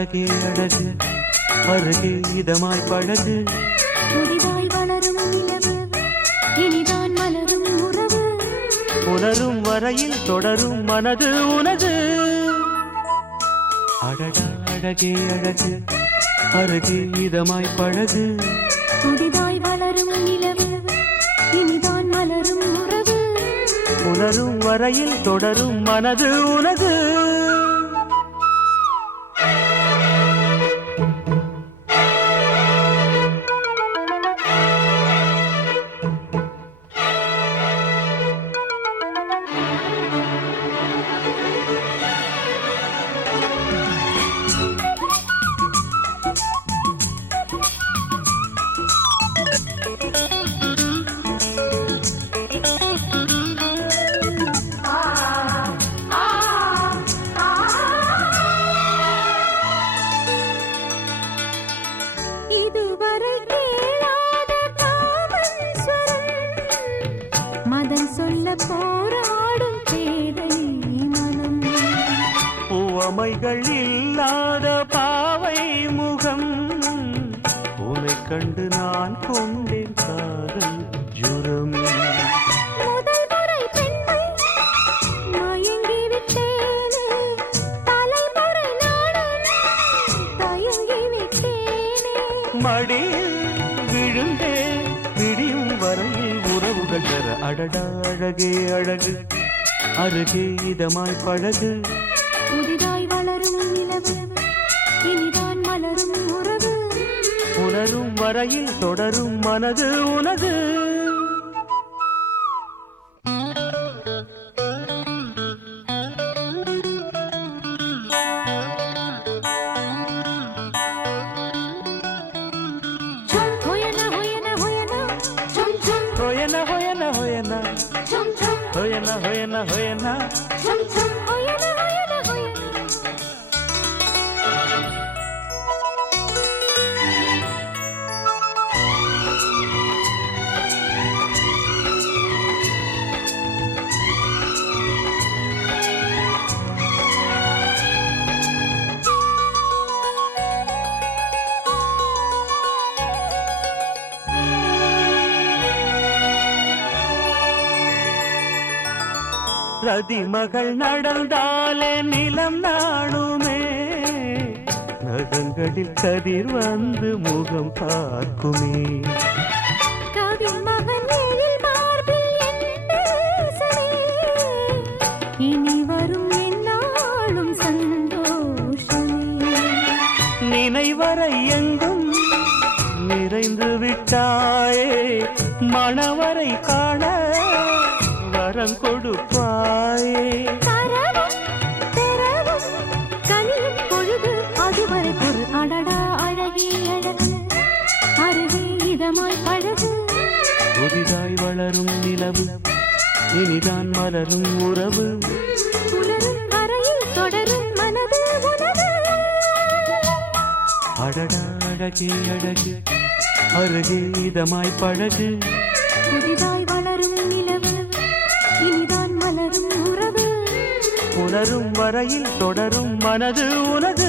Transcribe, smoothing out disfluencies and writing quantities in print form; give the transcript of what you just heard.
அழகே அழகு அருகே இதமாய் பழகு புதிதாய் வளரும் நிலவு இனிதான் மலரும் உறவு புலரும் வரையில் தொடரும் மனது உனது அழகா அழகே அழகு அருகே இதமாய் பழகு புதிதாய் வளரும் நிலவு இனிதான் மலரும் உறவு புலரும் வரையில் தொடரும் மனது உனது இதுவரை கேளாத காமஸ்வரம் மதம் சொல்ல போராடும் பேதை மனம் பூவமைகள் இல்லாத பாவை முகம் உன்னை கண்டு நான் கொண்டேன் காதல் ஜுரம் முதல் முறை பெண்மை மயங்கி விட்டேனே தலைமுறை நானும் தயங்கி விட்டேனே மடியில் விழுந்தே விடியும் வரையில் உறவுகள் தர அடடா அழகே அழகு அருகே இதமாய் பழகு புதிதாய் வளரும் நிலவு இனிதான் மலரும் உறவு புலரும் வரையில் தொடரும் மனது உனது ஹொயனா ஹொயனா ஹொயனா சும் சும் ஹொயனா ஹொயனா ஹொயனா சும் சும் ஹொயனா ஹொயனா ஹொயனா சும் சும் ஹொயனா ஹொயனா ஹொயனா ரதிமகள் நடந்தாலே நிலம் நாணுமே நகங்களில் கதிர் வந்து முகம் பார்க்குமே கவின் மகன் எழில் மார்பில் என் நேசனே இனி வரும் என்னாலும் சந்தோஷமே நினைவரை எங்கும் நிறைந்து விட்டாயே மணவரை காண வரம் கொடுப்பாயே தரவும் பெறவும் கனியும் பொழுது அதுவரை பொறு அடடா அழகே அழகு அருகே இதமாய் பழகு புதிதாய் வளரும் நிலவு இனிதான் மலரும் உறவு புலரும் வரையில் தொடரும் மனது உனது அடடா அழகே அழகு அருகே இதமாய் பழகு புதிதாய் வளரும் நிலவு இனிதான் மலரும் உறவு புலரும் வரையில் தொடரும் மனது உனது